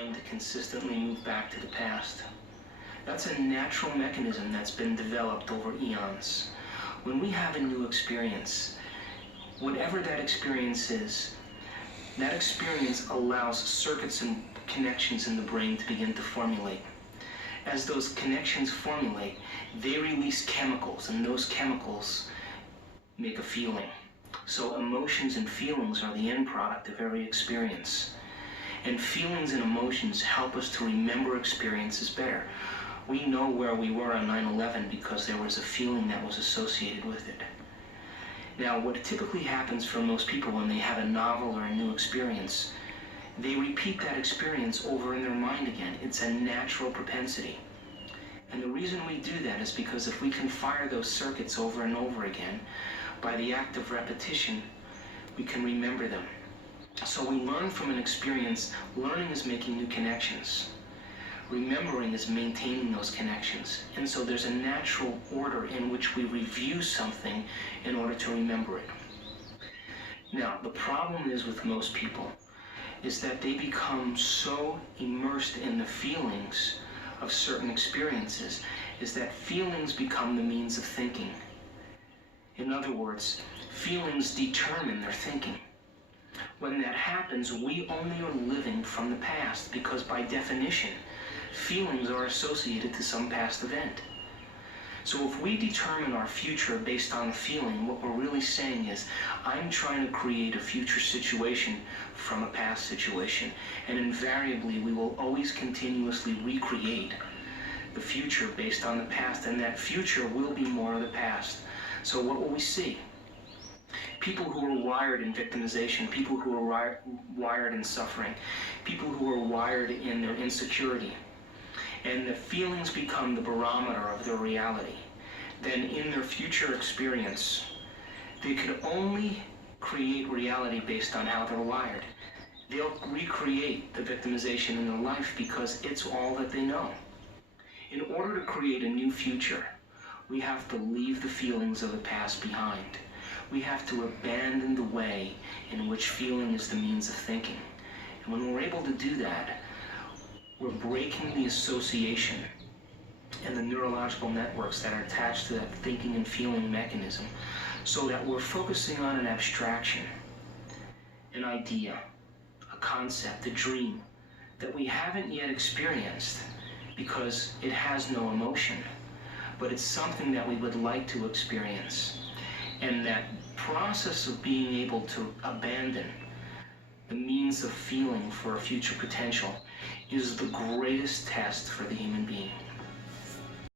mind to consistently move back to the past. That's a natural mechanism that's been developed over eons. When we have a new experience, whatever that experience is, that experience allows circuits and connections in the brain to begin to formulate. As those connections formulate, they release chemicals, and those chemicals make a feeling. So emotions and feelings are the end product of every experience. And feelings and emotions help us to remember experiences better. We know where we were on 9/11 because there was a feeling that was associated with it. Now, what typically happens for most people when they have a novel or a new experience, they repeat that experience over in their mind again. It's a natural propensity. And the reason we do that is because if we can fire those circuits over and over again, by the act of repetition, we can remember them. So we learn from an experience. Learning is making new connections. Remembering is maintaining those connections. And so there's a natural order in which we review something in order to remember it. Now, the problem is with most people is that they become so immersed in the feelings of certain experiences is that feelings become the means of thinking. In other words, feelings determine their thinking. When that happens, we only are living from the past because by definition, feelings are associated to some past event. So if we determine our future based on a feeling, what we're really saying is, I'm trying to create a future situation from a past situation, and invariably we will always continuously recreate the future based on the past, and that future will be more of the past. So what will we see? People who are wired in victimization, people who are wired in suffering, people who are wired in their insecurity, and the feelings become the barometer of their reality, then in their future experience, they could only create reality based on how they're wired. They'll recreate the victimization in their life because it's all that they know. In order to create a new future, we have to leave the feelings of the past behind. We have to abandon the way in which feeling is the means of thinking. And when we're able to do that, we're breaking the association and the neurological networks that are attached to that thinking and feeling mechanism so that we're focusing on an abstraction, an idea, a concept, a dream that we haven't yet experienced because it has no emotion, but it's something that we would like to experience. And that process of being able to abandon the means of feeling for a future potential is the greatest test for the human being.